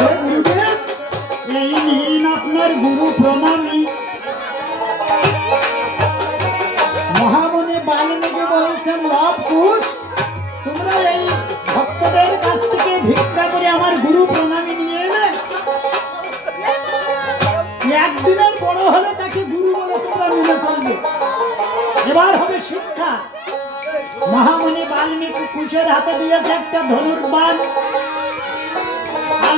গুরুদেব। এই নিন ভিক্ষা করে আমার গুরু প্রণামী নিয়ে এলে। একদিনের বড় হলে তাকে গুরু বলে এবার হবে শিক্ষা। মহামণি বাল্মীকি কুশের হাতে দিয়েছে একটা ধনুর্বাণ। আর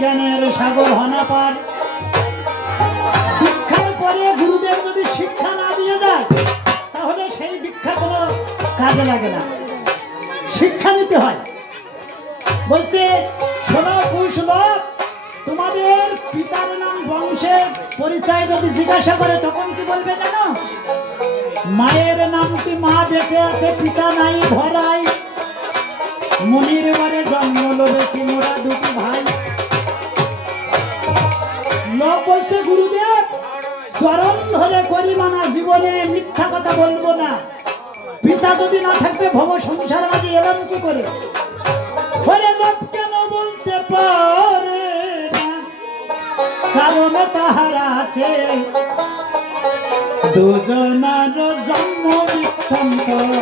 জ্ঞানের সাগর হনা পার দীক্ষার পরে গুরুদেব যদি শিক্ষা না দিয়ে যায়, তাহলে সেই দীক্ষা কোনো কাজে লাগে না। শিক্ষা নিতে হয়। বলছে, শোনো কুশলভ তোমাদের পিতার নাম বংশের পরিচয় যদি জিজ্ঞাসা করে, তখন কি বলবে জানো মায়ের নামটি মা বেঁচে আছে, পিতা নাই, ভরাই? মনির বারে জন্ম লবেছি মোরা দুটি ভাই? চরণ ধরে করি মানা, জীবনে মিথ্যা কথা বলব না। পিতা যদি না থাকবে, ভব সংসার মাঝে এলাম কি করে? লোক কেন বলতে পারে কারণ তাহার আছে। দুজনার জন্ম করে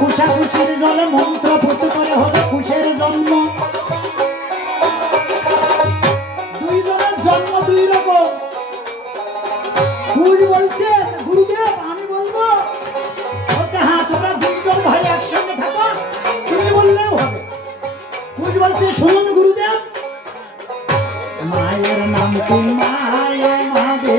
বাল্মীকির কুশাকুশির জলে মন্ত্র করে হবে কুশের জন্ম। দুইজনের জন্ম দুই রকম। কুশ বলছে, গুরুদেব, আমি বলব, বলছে হ্যাঁ তোমরা দুইজন ভাই একসঙ্গে থাকো, তুমি বললেও হবে। কুশ বলছে, শুনুন, গুরুদেব, মায়ের নাম কি? মায়ে মাবে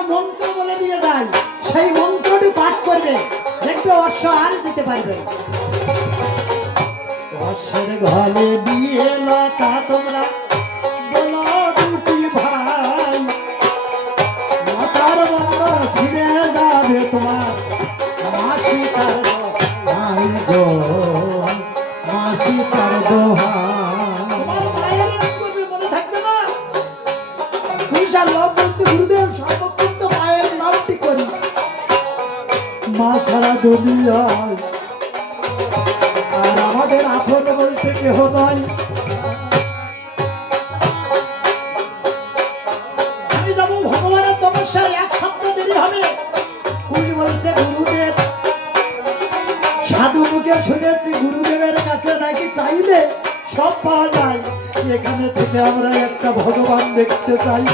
একটা মন্ত্র বলে দিয়ে যায়, সেই মন্ত্রটি পাঠ করবে দেখবে অশ্ব আর যেতে পারবে। অশ্বের ঘরে দিয়ে লতা তোমরা এখানে থেকে আমরা একটা ভগবান দেখতে চাই।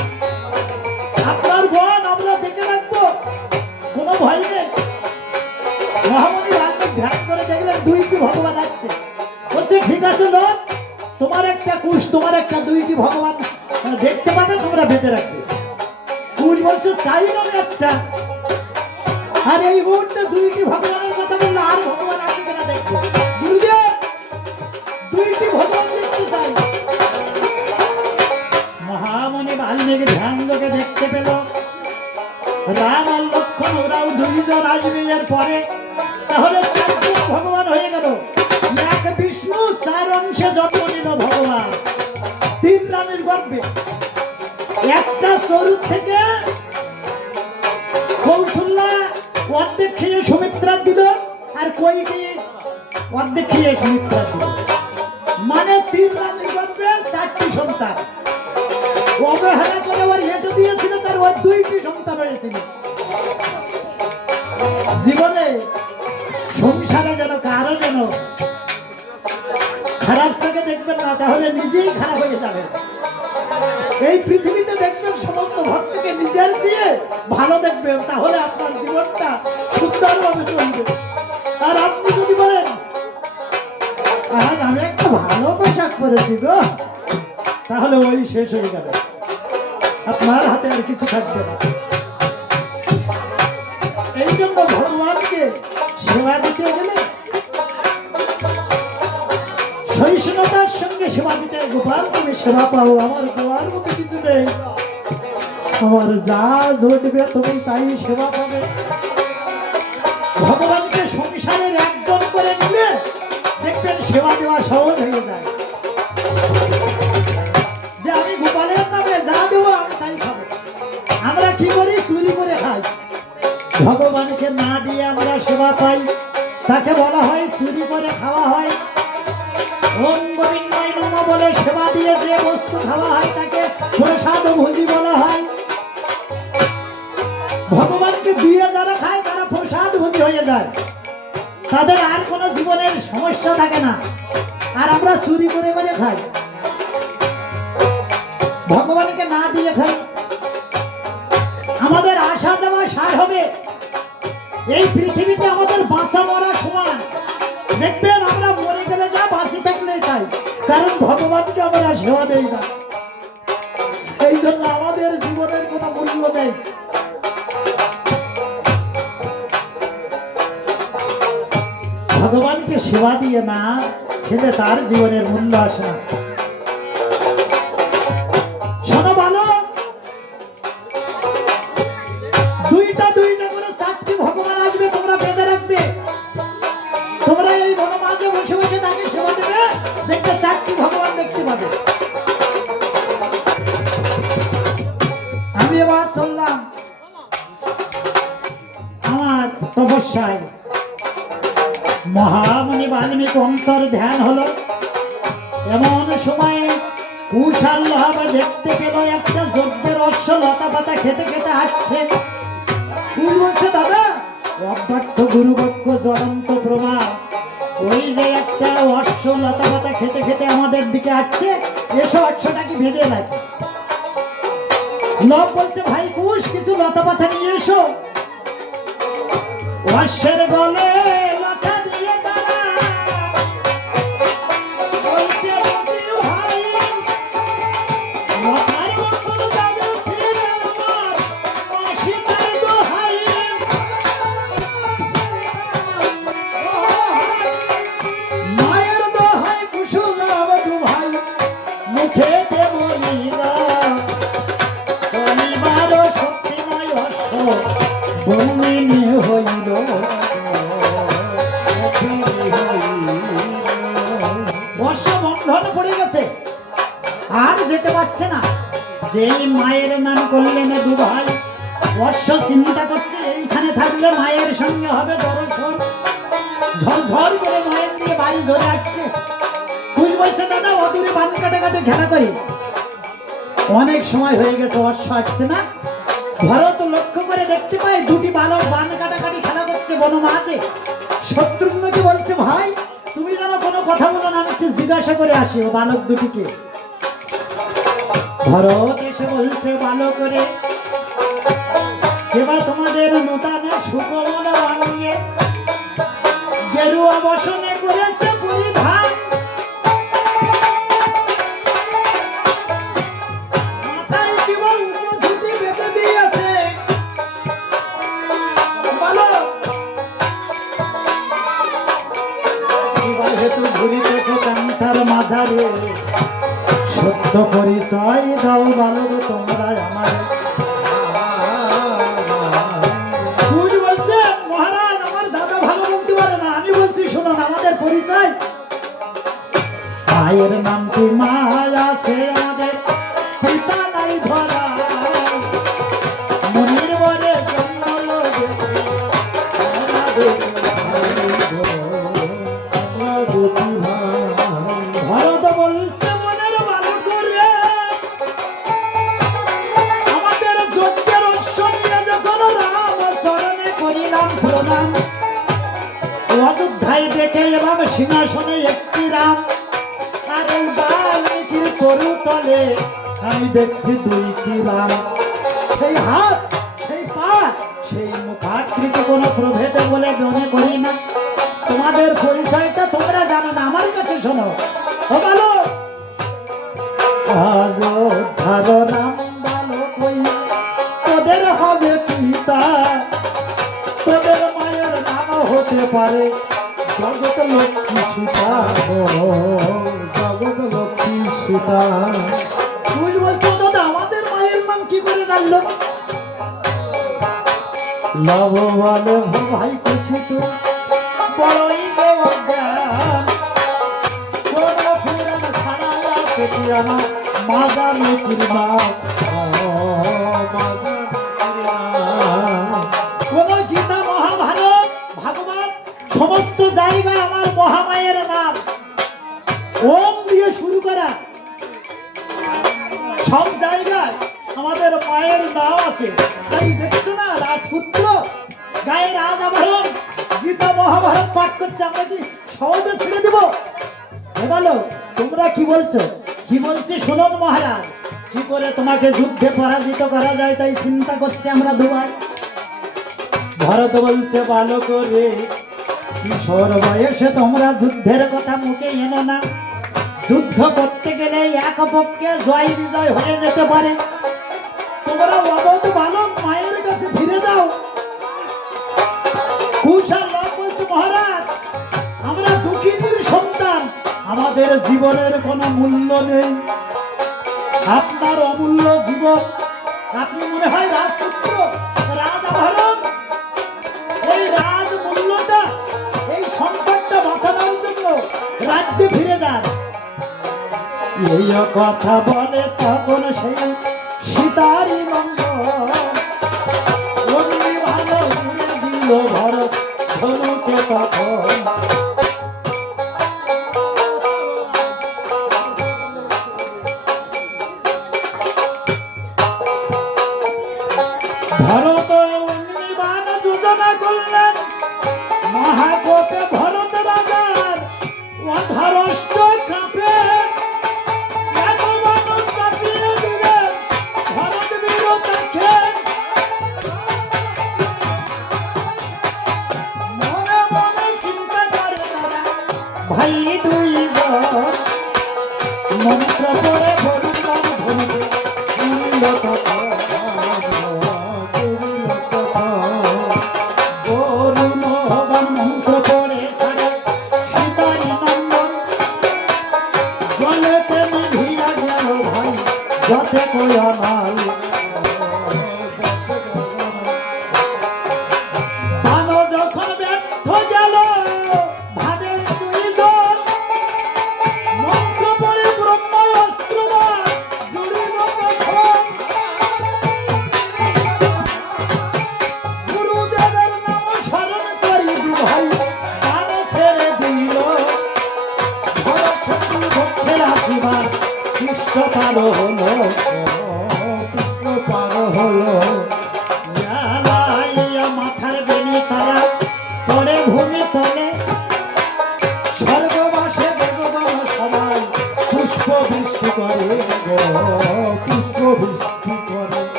আপনার বোন আমরা দেখে রাখব। কোনো ভয় নেই। মহামণি ভাগ্য ধ্যান করে দেখলেন দুইটি ভগবান আসছে বলছে, ঠিক আছে লোক, তোমার একটা কুশ, তোমার একটা দুইটি ভগবান দেখতে পাবে, তোমরা বেঁধে রাখবে। কুশ বলছে, চাই আমি একটা। আর এই মুহূর্তে দুইটি ভগবানের কথা বলল, আর ভগবান আছে কিনা দেখব যোগে দেখতে পেল। রাম আর লক্ষণ, ওরাও দুইজন আসবে এর পরে তাহলে ভগবান হয়ে গেল। এক বিষ্ণু, চার অংশে জন্ম নিল ভগবান। তিন রামের গর্বে। একটা চরুর থেকে কৌশল্যা অর্ধেক খেয়ে সুমিত্রা দিল, আর কই কইকে অর্ধেক খেয়ে সুমিত্রা দিল। মানে তিন রামের গর্বে চারটি সন্তান। জীবনে সংসারে যেন কারও যেন খারাপ থেকে দেখবেন না, তাহলে নিজেই খারাপ হয়ে যাবে। এই পৃথিবীতে দেখবেন সমস্ত ভক্তকে নিজের দিয়ে ভালো দেখবেন, তাহলে আপনার জীবনটা সুন্দরভাবে চলবে। আর আপনি যদি বলেন আজ আমি একটা ভালো পোশাক পরেছি গো। তাহলে ওই শেষ হয়ে যাবে। আপনার হাতে আর কিছু থাকবে না। জন্য ভগবানকে সেবা দিতে গেলে সহিষ্ণুতার সঙ্গে সেবা দিতে গোপাল, তুমি সেবা পাও, আমার দেওয়ার মতো কিছু নেই। আমার যা ঘটবে তুমি তাই সেবা পাবে। ভগবানকে সংসারের একজন করে নিলে দেখবেন সেবা দেওয়া সহজ হয়ে যায়। ভগবানকে না দিয়ে আমরা সেবা পাই, তাকে বলা হয়, চুরি করে খাওয়া হয়। ওম বলে সেবা দিয়ে যে বস্তু খাওয়া হয়, তাকে প্রসাদ ভোজি বলা হয়। ভগবানকে দিয়ে যারা খায়, তারা প্রসাদ ভোজি হয়ে যায়। তাদের আর কোনো জীবনের সমস্যা থাকে না, আর আমরা চুরি করে করে খাই। ভগবানকে না দিয়ে খাই। আমাদের আশা দেওয়া সার হবে এই পৃথিবীতে আমাদের বাঁচা মরা সমান দেখবেন আমরা মরে গেলে যা বাঁচি থাকলে তাই। কারণ ভগবানকে আমরা সেবা দেই না। এই জন্য আমাদের জীবনের কোনো মূল্য নেই। ভগবানকে সেবা দিয়ে না খেলে তার জীবনের মূল্য আসে না। কুশাল লহাবা দেখতে পেল একটা যজ্ঞের অশ্ব লতা পাতা খেতে খেতে আসছে। ওই যে একটা অশ্ব লতা খেতে খেতে আমাদের দিকে আসছে, এসো অশ্বটাকে বেঁধে লাগে লব বলছে, ভাই, কুশ, কিছু লতা নিয়ে এসো। অশ্বের গলে বর্ষা বন্ধন পড়ে গেছে। আর যেতে পারছে না। যেই মায়ের নাম করলেন বর্ষ চিন্তা করছে, এইখানে থাকলে মায়ের সঙ্গে হবে ঝরঝর করে মায়ের বাড়ি ধরে আসছে। কুশ বলছে, দাদা, অদূরে কাটে খেলা করি। অনেক সময় হয়ে গেছে অশ্ব আসছে না। ভরত লক্ষ্য করে দেখতে পাই দুটি বালক বান কাটাকাটি খেলা করছে বনমাঝে শত্রুঘ্নকে বলছে জিজ্ঞাসা করে আসি, ও বালক দুটিকে। ভরত এসে বলছে ভালো করে এবার তোমাদের নূতন সুকমল গেরুয়া বসনে করেছে মাথায় মাঝারে সত্য পরিচয় দাও ভালো তোমরা আমার না। আমাদের পরিচয়। মায়ের নাম কি মায়া দেখছি দুইটি রাম সেই হাত, সেই পা, সেই মুখাকৃতি কোনো প্রভেদে বলে মনে করি না। তোমাদের পরিচয়টা তোমরা জানো না, আমার কাছে শোনো। কি করে জানলো? লব ভাই কিছু তো বড়ই কোন গীতা মহাভারত ভাগবত সমস্ত জায়গায় আমার মহামায়ের নাম। ওম দিয়ে শুরু করা। সব জায়গায় আমাদের মায়ের নাম আছে। তাই দেখছ না, রাজপুত্র? গায়ে রাজ আভরণ গীতা মহাভারত পাঠ করছে, আমরা কি সহজে ছেড়ে দেব? বলো, তোমরা কি বলছো? কি বলছি শোনন মহারাজ? কি করে তোমাকে যুদ্ধে পরাজিত করা যায় তাই চিন্তা করছে আমরা দুবার। ভরত বলছে ভালো করে কিশোর বয়সে তোমরা যুদ্ধের কথা মুখে এনো না। যুদ্ধ করতে গেলে এক পক্ষে জয় বিজয় হয়ে যেতে পারে। তোমরা অবধ বালক মায়ের কাছে ফিরে আমাদের জীবনের কোনো মূল্য নেই। আপনার অমূল্য জীবন, আপনি মনে হয় রাজপুত্র এই রাজ মূল্যটা এই সম্পদটা বাঁচানোর জন্য রাজ্যে ফিরে যান। এই কথা বলে তখন সেই সীতারি রঙ্গ। ভালো দিল ভরত ধনুকে তখন।